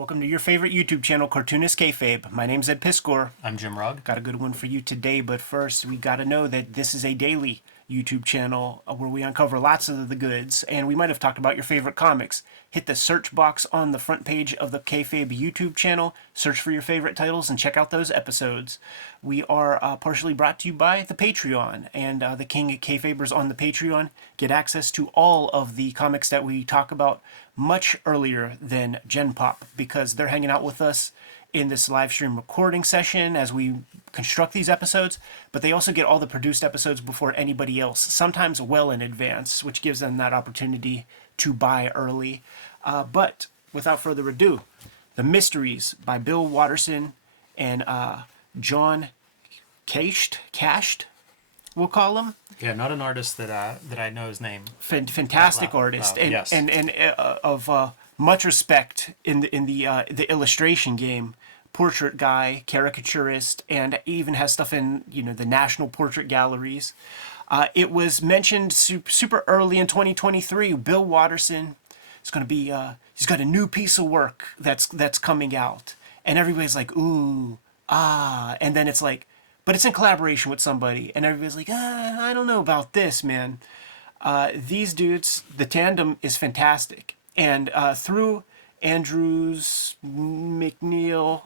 Welcome to your favorite YouTube channel, Cartoonist Kayfabe. My name's Ed Piskor. I'm Jim Rugg. Got a good one for you today, but first we got to know that this is a daily YouTube channel where we uncover lots of the goods, and we might have talked about your favorite comics. Hit the search box on the front page of the Kayfabe YouTube channel, search for your favorite titles, and check out those episodes. We are partially brought to you by the Patreon, and the King Kayfabers on the Patreon get access to all of the comics that we talk about much earlier than Gen Pop, because they're hanging out with us in this live stream recording session as we construct these episodes, but they also get all the produced episodes before anybody else, sometimes well in advance, which gives them that opportunity to buy early. But without further ado, The Mysteries by Bill Watterson and John Kascht, we'll call him. Yeah, not an artist that I know his name. Fantastic artist, and yes. of much respect in the illustration game. Portrait guy, caricaturist, and even has stuff in the National Portrait Galleries. It was mentioned super early in 2023. Bill Watterson is going to be he's got a new piece of work that's coming out, and everybody's like ooh and then it's like, but it's in collaboration with somebody, and everybody's like I don't know about this, man. These dudes, the tandem is fantastic, and through Andrews McNeil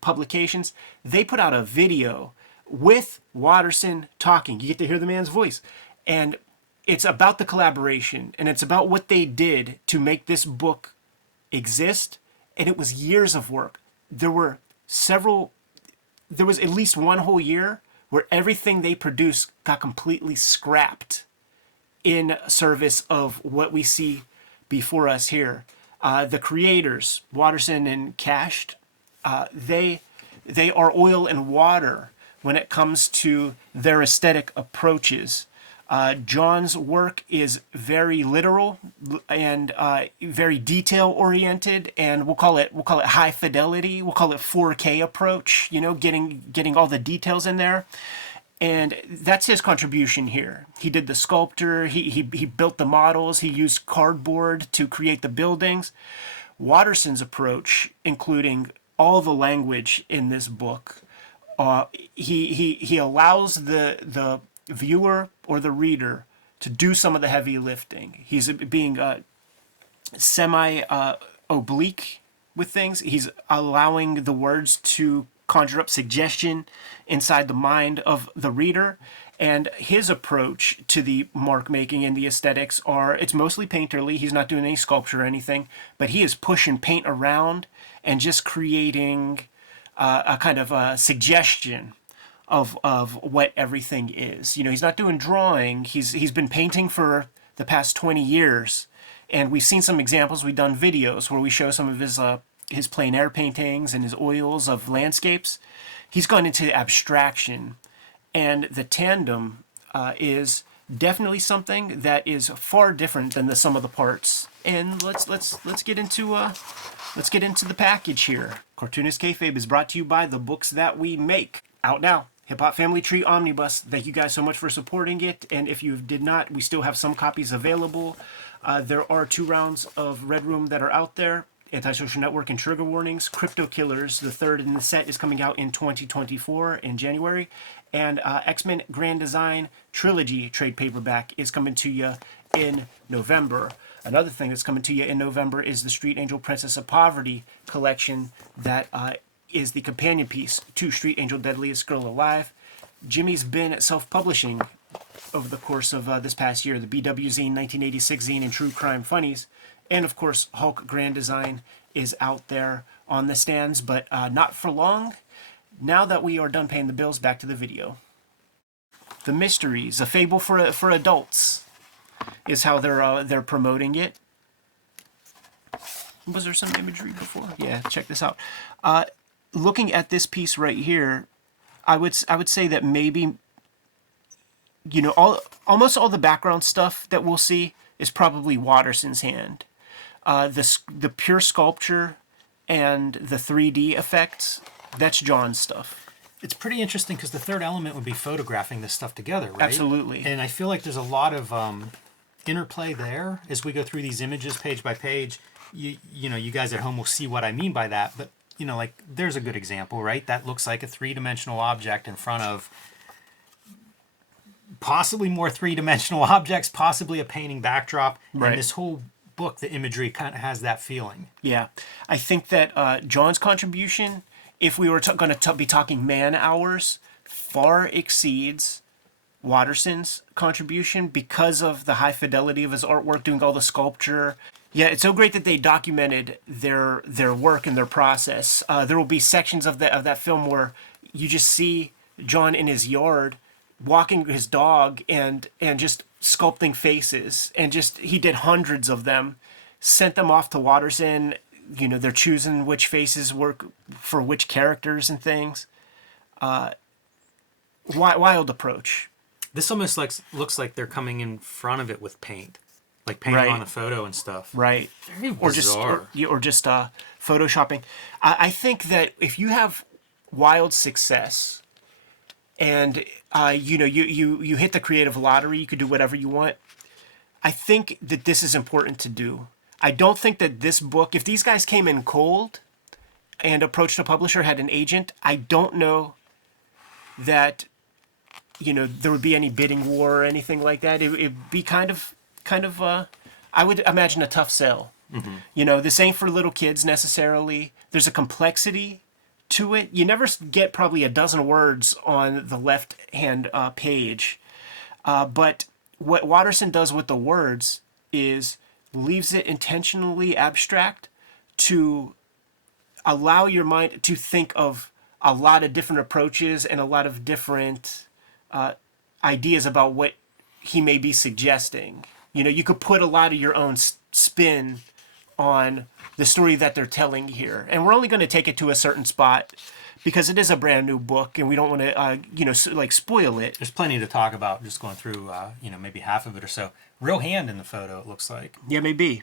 Publications, they put out a video with Watterson talking. You get to hear the man's voice, and it's about the collaboration, and it's about what they did to make this book exist, and it was years of work. There was at least one whole year where everything they produced got completely scrapped in service of what we see before us here. The creators, Watterson and Kascht, they are oil and water when it comes to their aesthetic approaches. John's work is very literal and very detail oriented, and we'll call it high fidelity. We'll call it 4K approach. Getting all the details in there. And that's his contribution here. He did the sculpture, he built the models, he used cardboard to create the buildings. Watterson's approach, including all the language in this book, he allows the viewer or the reader to do some of the heavy lifting. He's being semi-oblique with things. He's allowing the words to conjure up suggestion inside the mind of the reader, and his approach to the mark making and the aesthetics it's mostly painterly. He's not doing any sculpture or anything, but he is pushing paint around and just creating a kind of a suggestion of what everything is. He's not doing drawing. He's been painting for the past 20 years, and we've seen some examples. We've done videos where we show some of his plein air paintings and his oils of landscapes. He's gone into abstraction, and the tandem is definitely something that is far different than the sum of the parts. And let's get into the package here. Cartoonist Kayfabe is brought to you by The Books That We Make. Out now. Hip Hop Family Tree Omnibus. Thank you guys so much for supporting it. And if you did not, we still have some copies available. There are 2 rounds of Red Room that are out there. Antisocial Network and Trigger Warnings. Crypto Killers, the third in the set, is coming out in 2024 in January. And X-Men Grand Design Trilogy trade paperback is coming to you in November. Another thing that's coming to you in November is the Street Angel Princess of Poverty collection that is the companion piece to Street Angel Deadliest Girl Alive. Jimmy's been self-publishing over the course of this past year, the BW Zine 1986 Zine and True Crime Funnies. And of course, Hulk Grand Design is out there on the stands, but not for long. Now that we are done paying the bills, back to the video. The Mysteries, a fable for adults, is how they're promoting it. Was there some imagery before? Yeah, check this out. Looking at this piece right here, I would say that maybe almost all the background stuff that we'll see is probably Watterson's hand. The pure sculpture and the 3D effects, that's John's stuff. It's pretty interesting because the third element would be photographing this stuff together, right? Absolutely. And I feel like there's a lot of interplay there as we go through these images page by page. you know, you guys at home will see what I mean by that, but you know, like there's a good example, right? That looks like a three-dimensional object in front of possibly more three-dimensional objects, possibly a painting backdrop, Right. and this whole book, the imagery kind of has that feeling. Yeah, I think that John's contribution, if we were going to be talking man hours, far exceeds Watterson's contribution because of the high fidelity of his artwork, doing all the sculpture. Yeah, it's so great that they documented their work and their process. There will be sections of that film where you just see John in his yard walking his dog and just sculpting faces, and just he did hundreds of them, sent them off to Watterson. You know, they're choosing which faces work for which characters and things. Wild approach. This almost looks like they're coming in front of it with paint, like painting Right. on the photo and stuff. Right. Very Or bizarre. just photoshopping. I think that if you have wild success and you know you hit the creative lottery, you could do whatever you want. I think that this is important to do. I don't think that this book, if these guys came in cold and approached a publisher, had an agent, I don't know that, you know, there would be any bidding war or anything like that. It'd be kind of I would imagine a tough sell. Mm-hmm. You know, this ain't for little kids necessarily. There's a complexity to it. You never get probably a dozen words on the left-hand page. But what Watterson does with the words is leaves it intentionally abstract to allow your mind to think of a lot of different approaches and a lot of different ideas about what he may be suggesting. You know, you could put a lot of your own spin on the story that they're telling here. And we're only going to take it to a certain spot because it is a brand new book and we don't want to, you know, like spoil it. There's plenty to talk about. Just going through, you know, maybe half of it or so. Real hand in the photo, it looks like. Yeah, maybe.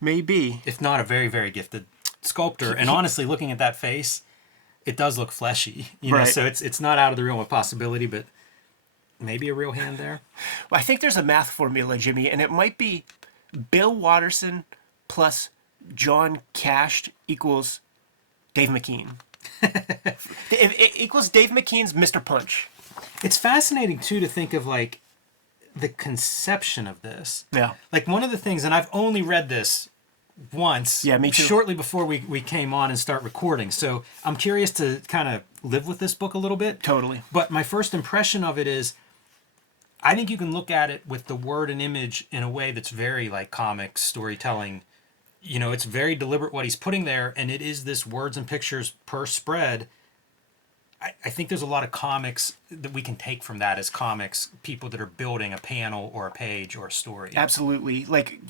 Maybe. If not a very, very gifted sculptor. And honestly, looking at that face, it does look fleshy. You know, Right. so it's not out of the realm of possibility, but maybe a real hand there. Well, I think there's a math formula, Jimmy, and it might be Bill Watterson plus John Kascht equals Dave McKean. It equals Dave McKean's Mr. Punch. It's fascinating, too, to think of, like, the conception of this. Yeah. Like, one of the things, and I've only read this once. Yeah, me too. Shortly before we came on and start recording. So I'm curious to kind of live with this book a little bit. Totally. But my first impression of it is, I think you can look at it with the word and image in a way that's very like comic storytelling. You know, it's very deliberate what he's putting there, and it is this words and pictures per spread. I think there's a lot of comics that we can take from that as comics, people that are building a panel or a page or a story. Absolutely. Like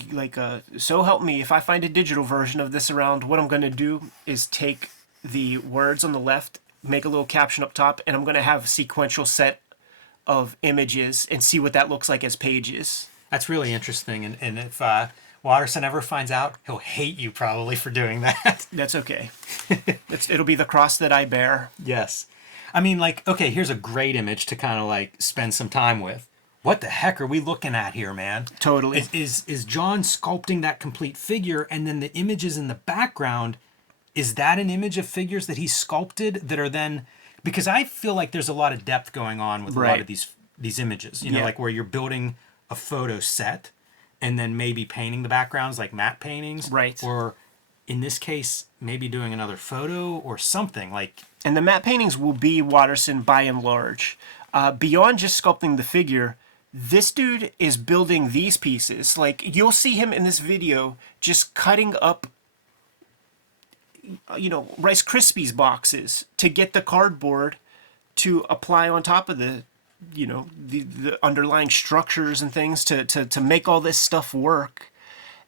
so help me, if I find a digital version of this around, what I'm going to do is take the words on the left, make a little caption up top, and I'm going to have a sequential set of images and see what that looks like as pages. That's really interesting. And if Watterson ever finds out, he'll hate you probably for doing that. That's okay. It'll be the cross that I bear. Yes. I mean, like, okay, here's a great image to kind of like spend some time with. What the heck are we looking at here, man? Totally. Is John sculpting that complete figure, and then the images in the background, is that an image of figures that he sculpted that are then... Because I feel like there's a lot of depth going on with a lot Right. of these images, you know, Yeah. like where you're building a photo set and then maybe painting the backgrounds like matte paintings. Right. Or in this case, maybe doing another photo or something like... And the matte paintings will be Watterson by and large. Beyond just sculpting the figure, this dude is building these pieces. Like, you'll see him in this video just cutting up, you know, Rice Krispies boxes to get the cardboard to apply on top of the, you know, the underlying structures and things to make all this stuff work.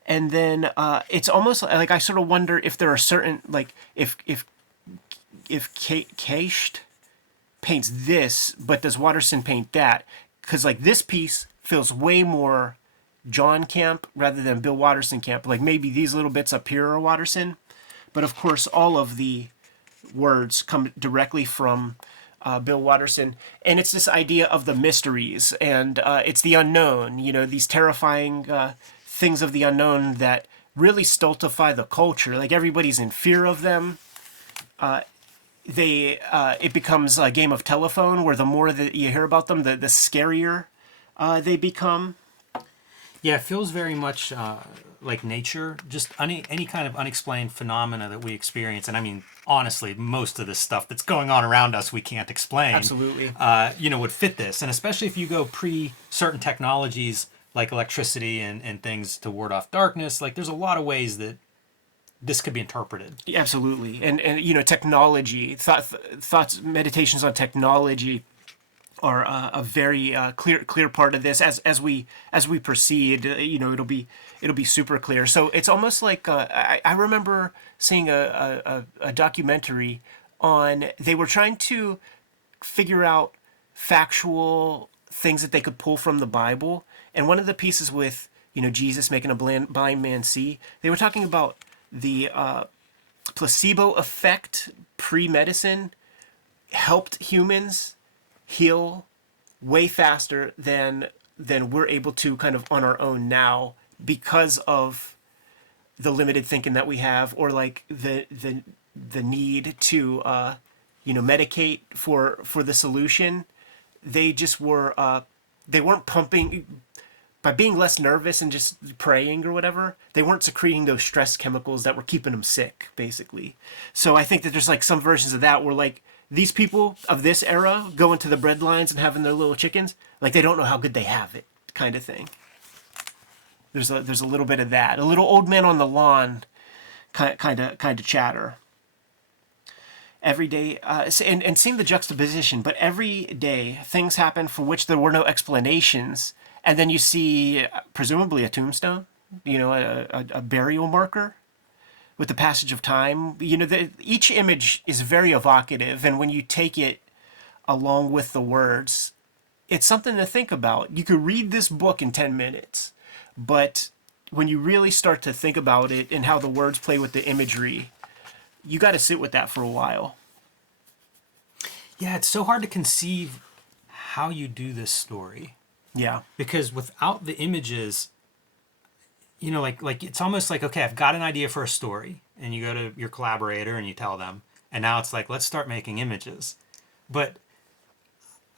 And then it's almost like I sort of wonder if there are certain, like, if Kascht paints this, but does Watterson paint that? Because, like, this piece feels way more John Camp rather than Bill Watterson Camp. Like, maybe these little bits up here are Watterson. But, of course, all of the words come directly from Bill Watterson. And it's this idea of the mysteries. And it's the unknown, you know, these terrifying things of the unknown that really stultify the culture. Like everybody's in fear of them. It becomes a game of telephone where the more that you hear about them, the scarier they become. Yeah, it feels very much like nature, just any kind of unexplained phenomena that we experience. And I mean, honestly, most of this stuff that's going on around us we can't explain. Absolutely. Would fit this. And especially if you go pre certain technologies like electricity and things to ward off darkness, like there's a lot of ways that this could be interpreted. Absolutely. And technology, thoughts, meditations on technology are a very clear part of this. As we proceed, it'll be super clear. So it's almost like I remember seeing a documentary on, they were trying to figure out factual things that they could pull from the Bible, and one of the pieces with Jesus making a blind man see, they were talking about the placebo effect pre-medicine helped humans heal way faster than we're able to kind of on our own now, because of the limited thinking that we have, or like the need to medicate for the solution. They just were they weren't pumping, by being less nervous and just praying or whatever, they weren't secreting those stress chemicals that were keeping them sick, basically. So I think that there's like some versions of that where like these people of this era going to the bread lines and having their little chickens, like they don't know how good they have it, kind of thing. There's a little bit of that, a little old man on the lawn kind of chatter. Every day, and seeing the juxtaposition, but every day things happen for which there were no explanations, and then you see presumably a tombstone, a burial marker with the passage of time. Each image is very evocative, and when you take it along with the words, it's something to think about. You could read this book in 10 minutes, but when you really start to think about it and how the words play with the imagery, you got to sit with that for a while. Yeah, it's so hard to conceive how you do this story. Yeah. Because without the images, like it's almost like, okay, I've got an idea for a story, and you go to your collaborator and you tell them, and now it's like, let's start making images. But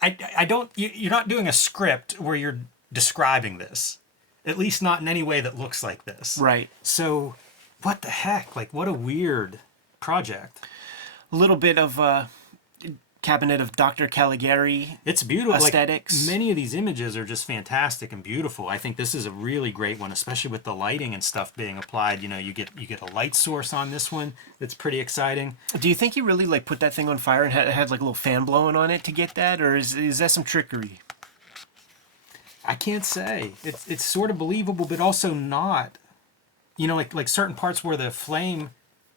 I don't, you're not doing a script where you're describing this, at least not in any way that looks like this. Right. So what the heck? Like, what a weird project. A little bit of Cabinet of Dr. Caligari. It's beautiful. Aesthetics. Like, many of these images are just fantastic and beautiful. I think this is a really great one, especially with the lighting and stuff being applied. You get a light source on this one that's pretty exciting. Do you think he really like put that thing on fire and had like a little fan blowing on it to get that, or is that some trickery? I can't say. It's sort of believable, but also not. Like certain parts where the flame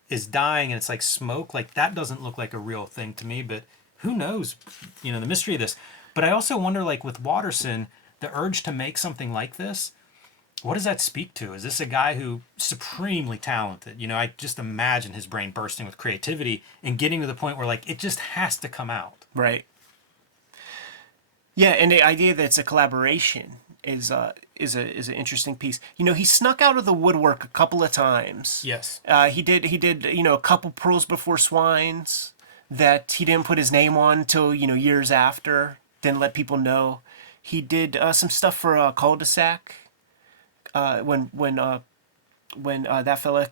is dying and it's like smoke, like that doesn't look like a real thing to me, but who knows, the mystery of this. But I also wonder, like with Watterson, the urge to make something like this, what does that speak to? Is this a guy who supremely talented? I just imagine his brain bursting with creativity and getting to the point where like it just has to come out. Right. Yeah, and the idea that it's a collaboration is an interesting piece. He snuck out of the woodwork a couple of times. Yes. He did a couple Pearls Before Swines that he didn't put his name on till years after. Didn't let people know. He did some stuff for Cul-de-sac when that fella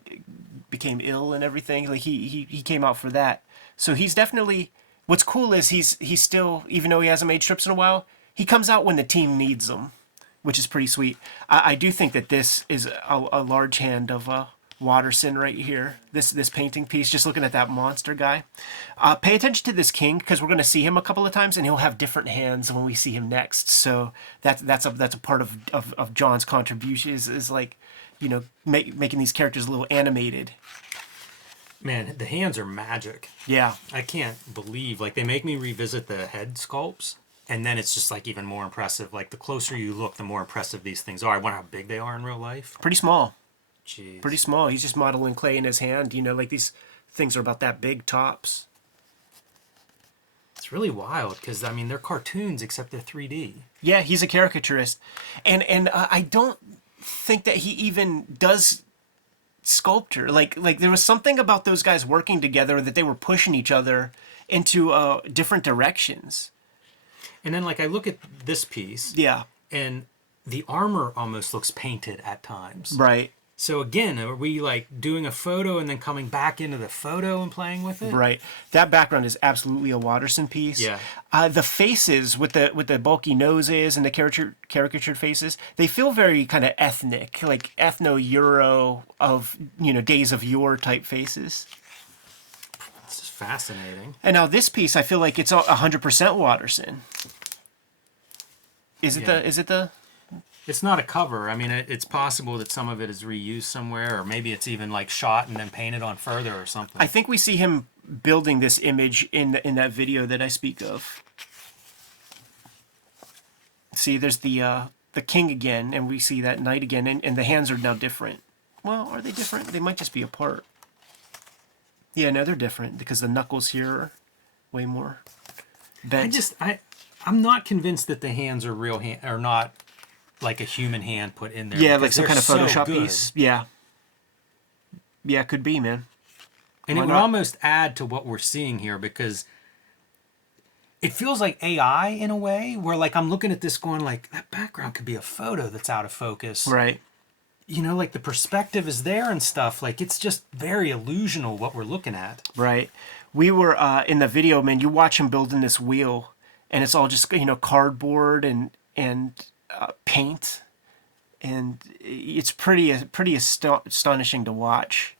became ill and everything. Like he came out for that. So he's definitely. What's cool is he's still, even though he hasn't made strips in a while, he comes out when the team needs him, which is pretty sweet. I do think that this is a large hand of Watterson right here. This painting piece, just looking at that monster guy. Pay attention to this king, because we're going to see him a couple of times, and he'll have different hands when we see him next. So that's a part of John's contribution is like, making these characters a little animated. Man, the hands are magic. Yeah. I can't believe, like, they make me revisit the head sculpts, and then it's just, like, even more impressive. Like, the closer you look, the more impressive these things are. I wonder how big they are in real life. Pretty small. Jeez. Pretty small. He's just modeling clay in his hand. Like, these things are about that big tops. It's really wild, because, I mean, they're cartoons, except they're 3D. Yeah, he's a caricaturist. And I don't think that he even does sculptor. Like there was something about those guys working together that they were pushing each other into different directions. And then like I look at this piece, Yeah. and the armor almost looks painted at times. Right. So again, are we like doing a photo and then coming back into the photo and playing with it? Right. That background is absolutely a Watterson piece. Yeah. The faces with the bulky noses and the caricatured faces, they feel very kind of ethnic, like ethno-Euro of, days of yore type faces. This is fascinating. And now this piece, I feel like it's 100% Watterson. Is it the? It's not a cover. I mean, it's possible that some of it is reused somewhere, or maybe it's even like shot and then painted on further or something. I think we see him building this image in that video that I speak of. See, there's the king again, and we see that knight again, and the hands are now different. Well, are they different? They might just be apart. Yeah, no, they're different because the knuckles here are way more bent. I'm not convinced that the hands are real are not like a human hand put in there. Yeah, like some they're kind of Photoshop so good. piece. Yeah. Yeah, it could be, man. And Why it would not? almost add to what we're seeing here because it feels like AI in a way where like I'm looking at this going like that background could be a photo that's out of focus. Right. Like the perspective is there and stuff. Like it's just very illusional what we're looking at. Right. We were in the video, man, you watch him building this wheel, and it's all just, cardboard and paint. And it's pretty astonishing to watch.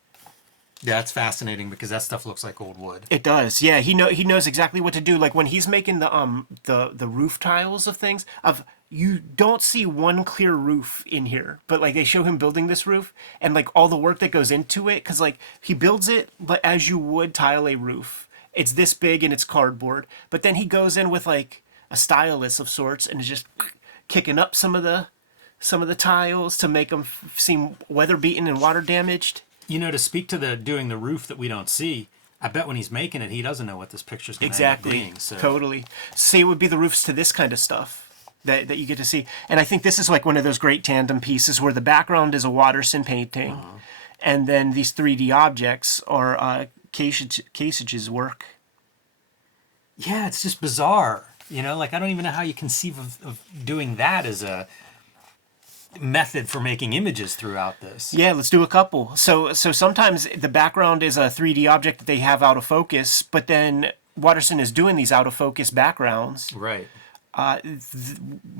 Yeah, it's fascinating because that stuff looks like old wood. It does, yeah. He knows exactly what to do. Like when he's making the roof tiles of things. You don't see one clear roof in here, but like they show him building this roof and like all the work that goes into it, because like he builds it, but as you would tile a roof, it's this big and it's cardboard. But then he goes in with like a stylus of sorts and is just kicking up some of the tiles to make them seem weather beaten and water damaged. To speak to doing the roof that we don't see, I bet when he's making it, he doesn't know what this picture's going to end up being. So. Totally. See, it would be the roofs to this kind of stuff that you get to see. And I think this is like one of those great tandem pieces where the background is a Watterson painting, and then these 3D objects are Kascht's work. Yeah, it's just bizarre. Like I don't even know how you conceive of doing that as a method for making images throughout this. Yeah, let's do a couple. So sometimes the background is a 3D object that they have out of focus, but then Watterson is doing these out of focus backgrounds. Right.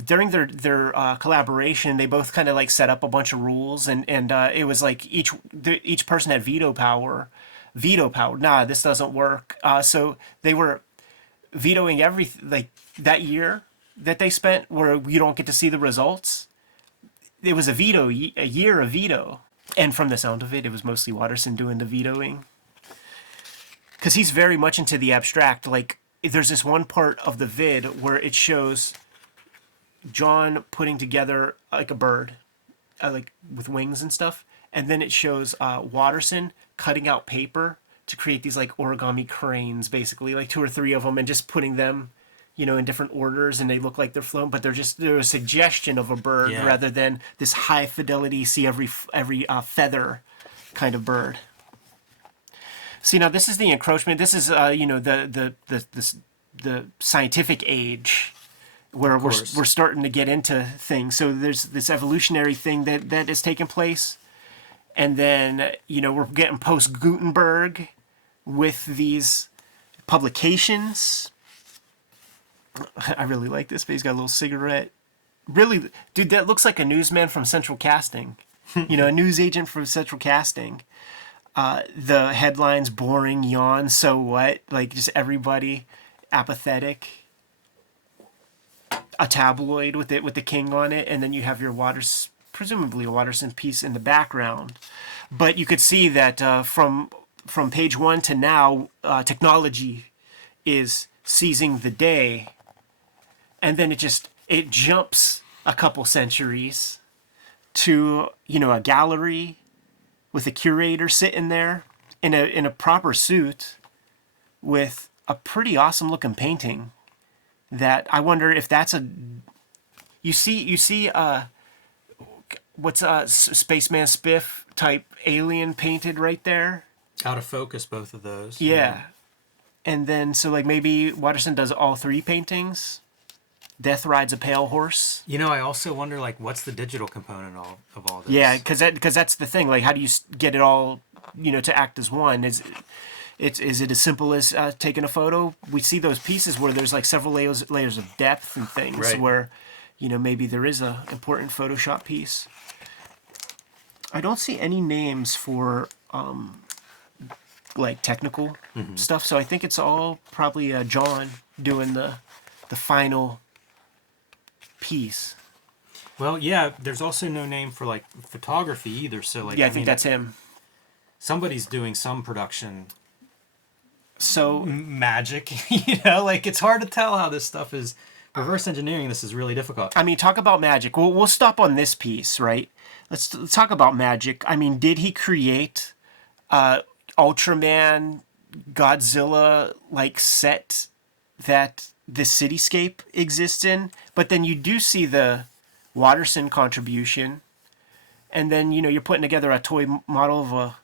During their collaboration, they both kind of like set up a bunch of rules, and it was like each person had veto power. Nah, this doesn't work. So they were vetoing everything. Like that year that they spent, where you don't get to see the results. It was a year of veto, and from the sound of it, it was mostly Watterson doing the vetoing, because he's very much into the abstract. Like there's this one part of the vid where it shows John putting together like a bird, like with wings and stuff, and then it shows Watterson cutting out paper to create these like origami cranes, basically like 2 or 3 of them, and just putting them, in different orders, and they look like they're flown, but they're a suggestion of a bird rather than this high fidelity, see every feather kind of bird. See, now this is the encroachment. This is the scientific age where we're starting to get into things. So there's this evolutionary thing that is taking place, and then we're getting post Gutenberg with these publications. I really like this, but he's got a little cigarette. Really, dude, that looks like a newsman from Central Casting. A news agent from Central Casting. The headlines, boring, yawn, so what? Like, just everybody apathetic. A tabloid with the king on it, and then you have your presumably a Watterson piece in the background. But you could see that from page 1 to now, technology is seizing the day. And then it jumps a couple centuries to, a gallery with a curator sitting there in a proper suit with a pretty awesome looking painting that I wonder if that's you see what's Spaceman Spiff type alien painted right there. Out of focus, both of those. Yeah. And then, so like maybe Watterson does all three paintings. Death Rides a Pale Horse. You know, I also wonder, like, what's the digital component of all this? Yeah, because that's the thing. Like, how do you get it all, to act as one? Is it as simple as taking a photo? We see those pieces where there's like several layers of depth and things, right, where, maybe there is a important Photoshop piece. I don't see any names for like technical stuff, so I think it's all probably John doing the final piece. Well, yeah, there's also no name for like photography either, so like Yeah, I think that's him. Somebody's doing some production So magic, like it's hard to tell how this stuff is. Reverse engineering this is really difficult. I mean, talk about magic. We'll stop on this piece, right? Let's talk about magic. I mean, did he create Ultraman, Godzilla like set that the cityscape exists in? But then you do see the Watterson contribution, and then you're putting together a toy model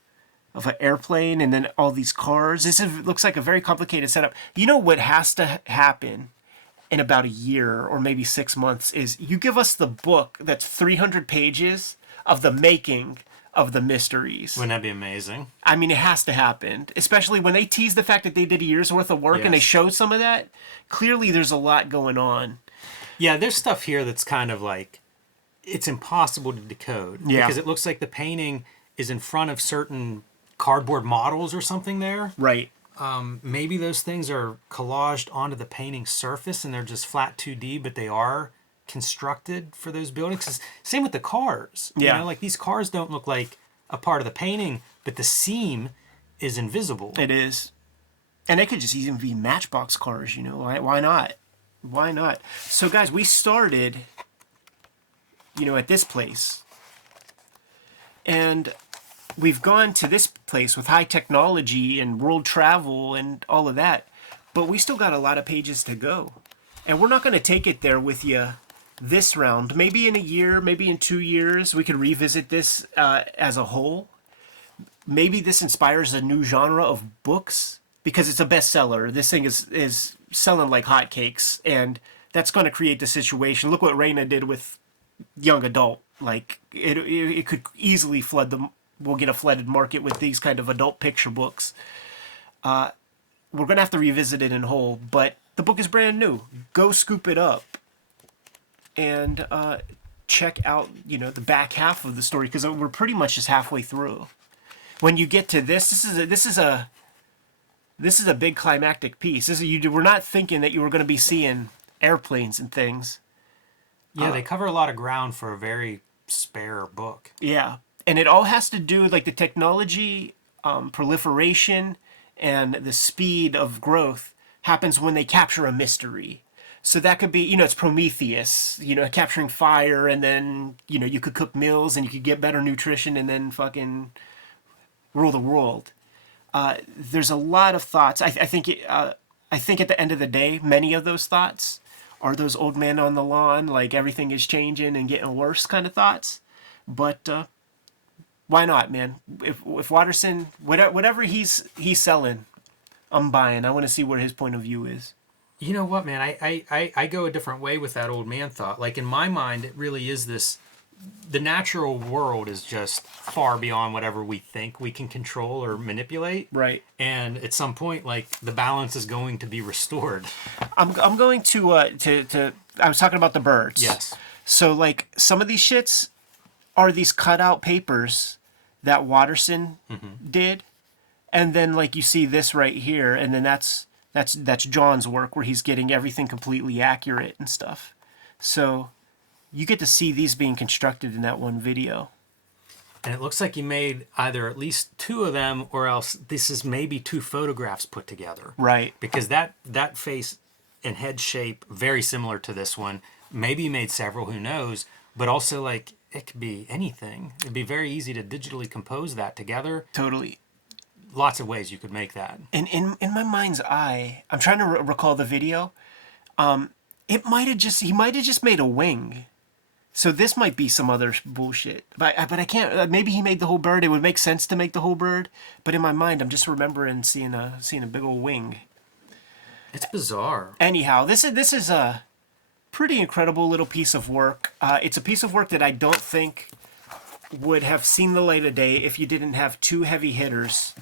of an airplane, and then all these cars. Looks like a very complicated setup. You know what has to happen in about a year or maybe 6 months is you give us the book that's 300 pages of the making of the mysteries. Wouldn't that be amazing? I mean, it has to happen, especially when they tease the fact that they did a year's worth of work and they show some of that. Clearly, there's a lot going on. Yeah, there's stuff here that's kind of like, it's impossible to decode. Yeah. Because it looks like the painting is in front of certain cardboard models or something there. Right. Maybe those things are collaged onto the painting surface and they're just flat 2D, but they are constructed for those buildings. Same with the cars. Yeah. Like these cars don't look like a part of the painting, but the seam is invisible. It is. And it could just even be Matchbox cars, Why not? Why not? So, guys, we started, at this place. And we've gone to this place with high technology and world travel and all of that. But we still got a lot of pages to go. And we're not going to take it there with you this round. Maybe in a year, maybe in 2 years, we could revisit this as a whole. Maybe this inspires a new genre of books because it's a bestseller. This thing is selling like hotcakes, and that's going to create the situation. Look what Raina did with young adult. Like it could easily we'll get a flooded market with these kind of adult picture books. We're going to have to revisit it in whole, but the book is brand new. Go scoop it up and check out, the back half of the story, because we're pretty much just halfway through. When you get to this is a big climactic piece. We're not thinking that you were going to be seeing airplanes and things. Yeah, they cover a lot of ground for a very spare book. Yeah, and it all has to do with like the technology proliferation and the speed of growth happens when they capture a mystery. So that could be, it's Prometheus, capturing fire, and then, you could cook meals and you could get better nutrition and then fucking rule the world. There's a lot of thoughts. I think at the end of the day, many of those thoughts are those old men on the lawn, like everything is changing and getting worse kind of thoughts. But why not, man? If Watterson, whatever he's selling, I'm buying. I want to see where his point of view is. You know what, man? I go a different way with that old man thought. Like in my mind, it really is this. The natural world is just far beyond whatever we think we can control or manipulate. Right. And at some point, like the balance is going to be restored. I'm going to I was talking about the birds. Yes. So like some of these shits are these cutout papers that Watterson did, and then like you see this right here, and then that's John's work where he's getting everything completely accurate and stuff. So you get to see these being constructed in that one video. And it looks like you made either at least 2 of them, or else this is maybe 2 photographs put together. Right. Because that face and head shape, very similar to this one. Maybe you made several, who knows? But also, like, it could be anything. It'd be very easy to digitally compose that together. Totally. Lots of ways you could make that. And in my mind's eye, I'm trying to recall the video. He might have just made a wing. So this might be some other bullshit, but I can't. Maybe he made the whole bird. It would make sense to make the whole bird, but in my mind, I'm just remembering seeing a big old wing. It's bizarre. Anyhow, this is a pretty incredible little piece of work. It's a piece of work that I don't think would have seen the light of day if you didn't have two heavy hitters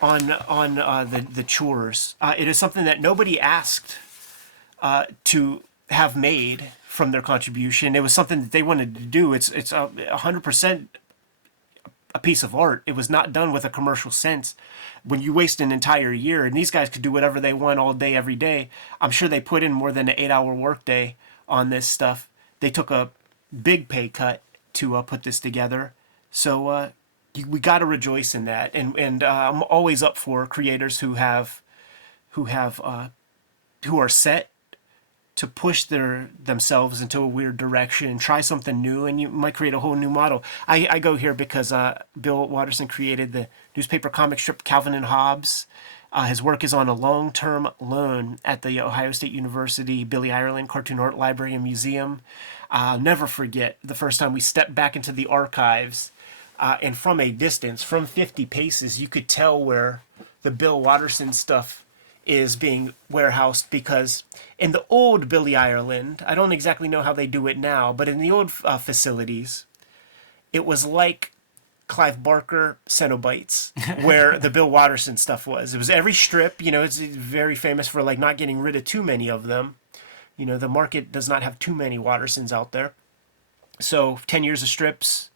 on the chores. It is something that nobody asked to have made from their contribution. It was something that they wanted to do. It's 100% a piece of art. It was not done with a commercial sense. When you waste an entire year, and these guys could do whatever they want all day, every day, I'm sure they put in more than an 8-hour workday on this stuff. They took a big pay cut to put this together. So we got to rejoice in that. And I'm always up for creators who are set to push themselves into a weird direction, try something new, and you might create a whole new model. I go here because Bill Watterson created the newspaper comic strip Calvin and Hobbes. His work is on a long-term loan at the Ohio State University Billy Ireland Cartoon Art Library and Museum. I'll never forget the first time we stepped back into the archives, and from a distance, from 50 paces, you could tell where the Bill Watterson stuff is being warehoused, because in the old Billy Ireland, I don't exactly know how they do it now, but in the old facilities, it was like Clive Barker Cenobites, where the Bill Watterson stuff was. It was every strip, it's very famous for like not getting rid of too many of them. The market does not have too many Wattersons out there. So 10 years of strips,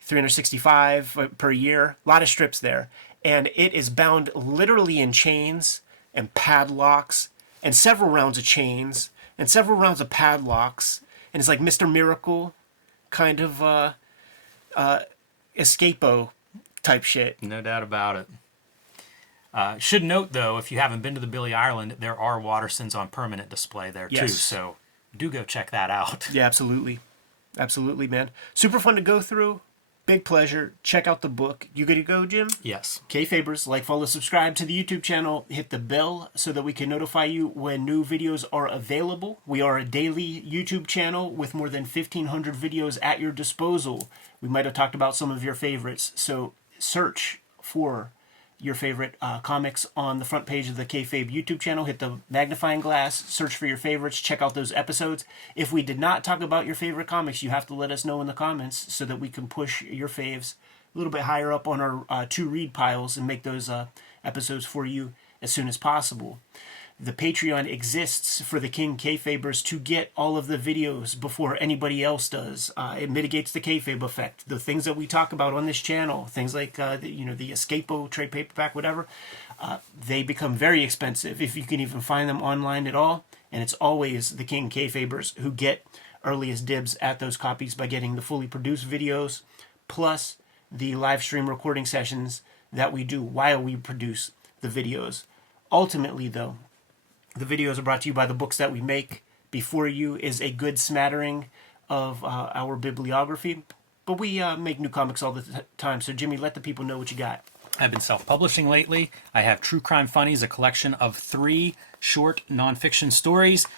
365 per year, a lot of strips there. And it is bound literally in chains and padlocks, and several rounds of chains, and several rounds of padlocks, and it's like Mr. Miracle kind of escapo type shit. No doubt about it. Should note, though, if you haven't been to the Billy Ireland, there are Wattersons on permanent display there, too, so do go check that out. Yeah, absolutely. Absolutely, man. Super fun to go through. Big pleasure. Check out the book. You good to go, Jim? Yes. Kayfabers, like, follow, subscribe to the YouTube channel. Hit the bell so that we can notify you when new videos are available. We are a daily YouTube channel with more than 1,500 videos at your disposal. We might have talked about some of your favorites, so search for your favorite comics on the front page of the Kayfabe YouTube channel. Hit the magnifying glass, search for your favorites, check out those episodes. If we did not talk about your favorite comics, you have to let us know in the comments so that we can push your faves a little bit higher up on our to-read piles and make those episodes for you as soon as possible. The Patreon exists for the King Kayfabers to get all of the videos before anybody else does. It mitigates the kayfabe effect. The things that we talk about on this channel, things like the Escapo trade paperback, whatever, they become very expensive if you can even find them online at all. And it's always the King Kayfabers who get earliest dibs at those copies by getting the fully produced videos, plus the live stream recording sessions that we do while we produce the videos. Ultimately, though, the videos are brought to you by the books that we make. Before you is a good smattering of our bibliography, but we make new comics all the time. So, Jimmy, let the people know what you got. I've been self-publishing lately. I have True Crime Funnies, a collection of 3 short nonfiction stories.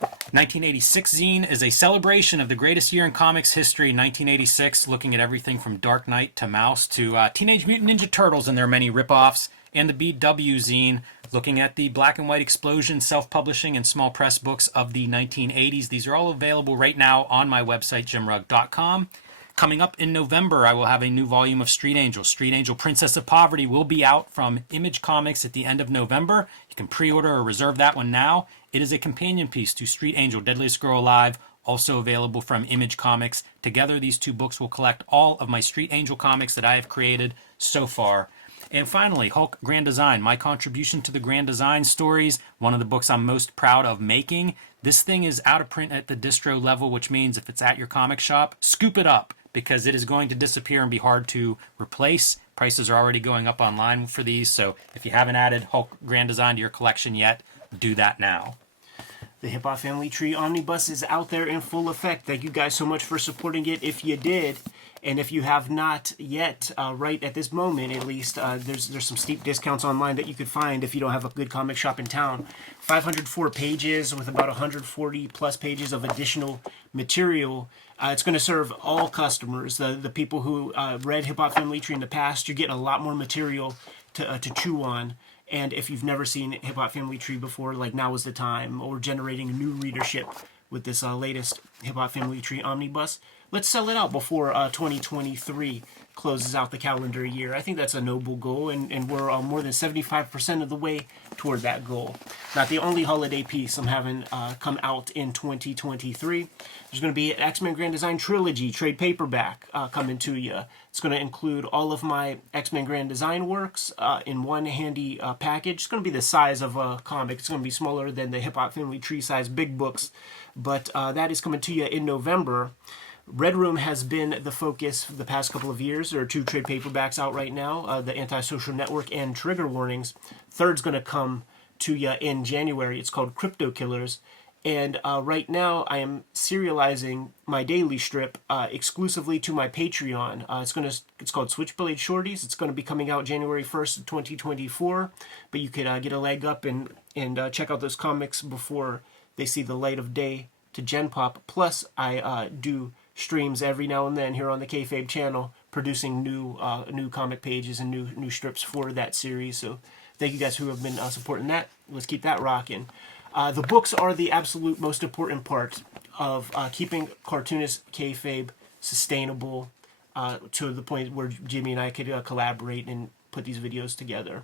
1986 zine is a celebration of the greatest year in comics history, 1986, looking at everything from Dark Knight to Mouse to Teenage Mutant Ninja Turtles and their many ripoffs. And the BW zine, looking at the black and white explosion, self-publishing, and small press books of the 1980s. These are all available right now on my website, jimrugg.com. Coming up in November, I will have a new volume of Street Angel. Street Angel, Princess of Poverty will be out from Image Comics at the end of November. You can pre-order or reserve that one now. It is a companion piece to Street Angel, Deadliest Girl Alive, also available from Image Comics. Together, these 2 books will collect all of my Street Angel comics that I have created so far. And finally, Hulk Grand Design, my contribution to the Grand Design stories, one of the books I'm most proud of making. This thing is out of print at the distro level, which means if it's at your comic shop, scoop it up, because it is going to disappear and be hard to replace. Prices are already going up online for these, so if you haven't added Hulk Grand Design to your collection yet, do that now. The Hip Hop Family Tree Omnibus is out there in full effect. Thank you guys so much for supporting it if you did. And if you have not yet, right at this moment at least, there's some steep discounts online that you could find if you don't have a good comic shop in town. 504 pages with about 140 plus pages of additional material. It's going to serve all customers. The people who read Hip Hop Family Tree in the past, you're getting a lot more material to chew on. And if you've never seen Hip Hop Family Tree before, like, now is the time. Or generating new readership with this latest Hip Hop Family Tree Omnibus. Let's sell it out before 2023 closes out the calendar year. I think that's a noble goal, and we're more than 75% of the way toward that goal. Not the only holiday piece I'm having come out in 2023. There's going to be an X-Men Grand Design Trilogy trade paperback coming to you. It's going to include all of my X-Men Grand Design works in one handy package. It's going to be the size of a comic. It's going to be smaller than the Hip Hop Family Tree size big books, but that is coming to you in November. Red Room has been the focus for the past couple of years. There are 2 trade paperbacks out right now, the Antisocial Network and Trigger Warnings. Third's going to come to you in January. It's called Crypto Killers. And right now I am serializing my daily strip exclusively to my Patreon. It's called Switchblade Shorties. It's going to be coming out January 1st of 2024. But you could get a leg up and check out those comics before they see the light of day to Gen Pop. Plus, I do streams every now and then here on the Kayfabe channel, producing new comic pages and new strips for that series. So thank you guys who have been supporting that. Let's keep that rocking. The books are the absolute most important part of keeping Cartoonist Kayfabe sustainable to the point where Jimmy and I could collaborate and put these videos together.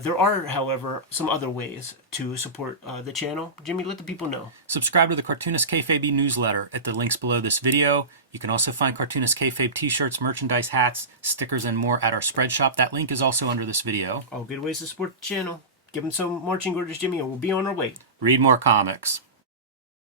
There are, however, some other ways to support the channel. Jimmy, let the people know. Subscribe to the Cartoonist Kayfabe newsletter at the links below this video. You can also find Cartoonist Kayfabe t-shirts, merchandise, hats, stickers, and more at our spread shop. That link is also under this video. All good ways to support the channel. Give them some marching orders, Jimmy, and we'll be on our way. Read more comics.